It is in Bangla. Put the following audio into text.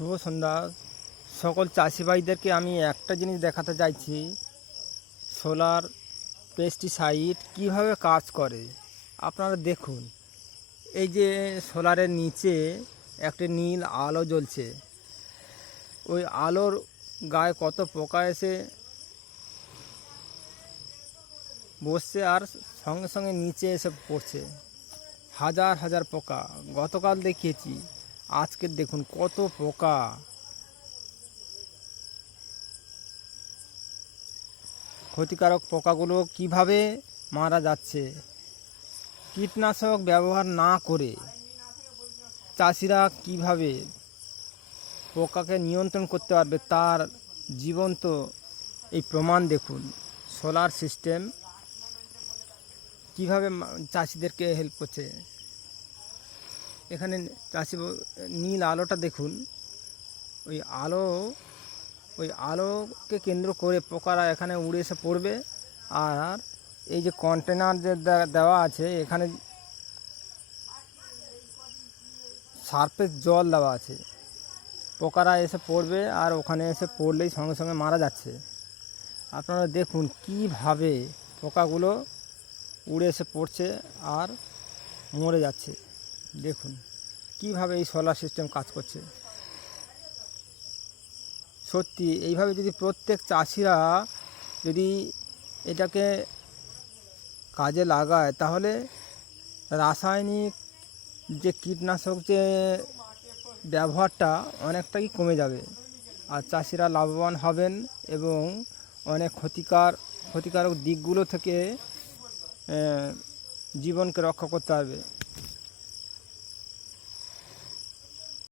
শুভ সন্ধ্যা। সকল চাষি ভাইদেরকে আমি একটা জিনিস দেখাতে চাইছি, সোলার পেস্টিসাইড কিভাবে কাজ করে। আপনারা দেখুন, এই যে সোলারের নিচে একটা নীল আলো জ্বলছে, ওই আলোর গায়ে কত পোকা এসে বসছে আর সঙ্গে সঙ্গে নিচে এসে পড়ছে। হাজার হাজার পোকা গতকাল দেখিয়েছি, আজকে দেখুন কত পোকা। ক্ষতিকারক পোকাগুলো কিভাবে মারা যাচ্ছে। কীটনাশক ব্যবহার না করে চাষিরা কিভাবে পোকাকে নিয়ন্ত্রণ করতে পারবে তার জীবন্ত এই প্রমাণ দেখুন। সোলার সিস্টেম কিভাবে চাষিদেরকে হেল্প করছে। এখানে চাষি নীল আলোটা দেখুন, ওই আলোকে কেন্দ্র করে পোকারা এখানে উড়ে এসে পড়বে। আর এই যে কন্টেনার যে দেওয়া আছে, এখানে সারফেস জল দেওয়া আছে, পোকারা এসে পড়বে আর ওখানে এসে পড়লেই সঙ্গে সঙ্গে মারা যাচ্ছে। আপনারা দেখুন কিভাবে পোকাগুলো উড়ে এসে পড়ছে আর মরে যাচ্ছে। দেখুন কিভাবে এই সোলার সিস্টেম কাজ করছে। সত্যি এইভাবে যদি প্রত্যেক চাষিরা যদি এটাকে কাজে লাগায়, তাহলে রাসায়নিক যে কীটনাশক যে ব্যবহারটা অনেকটাই কমে যাবে আর চাষিরা লাভবান হবেন এবং অনেক ক্ষতিকারক দিকগুলো থেকে জীবনকে রক্ষা করতে পারবে।